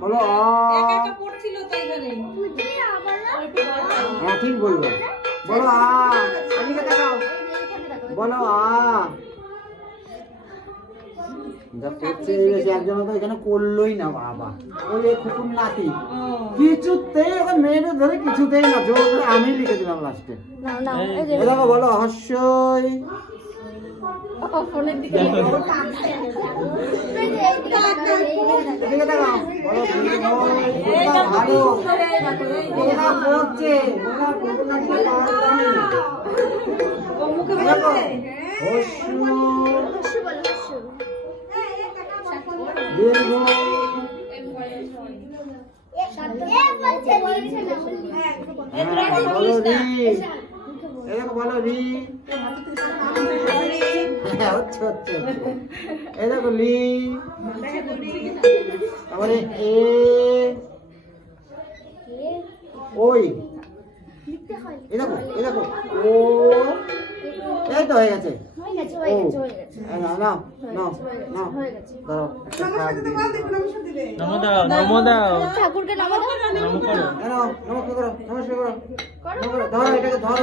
বলো একা একা পড়ছিল তো এখানে হ্যাঁ ঠিক বলবো বলো এদিকে তাকাও বলো একজন তো এখানে করলোই না বাবা ওই খুকুর নাতি কিছুতেই ওকে মেয়েটা ধরে কিছুতেই না জোর করে আমি লিখে দিলাম লাস্টে দেখো বলো হস্যই বলো রি এই দেখো লি তারপরে এ ওই এই দেখো ও এই তো হয়ে গেছে নমো দাও ঠাকুরকে নমো করো নমস্কার করো ধরো এটাকে ধরো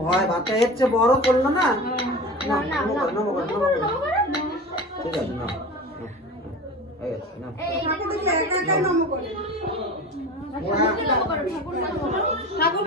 ভয় বাচ্চা এর চেয়ে বড় করলো না নমো করো ঠিক আছে না হয়ে গেছে না ঠাকুর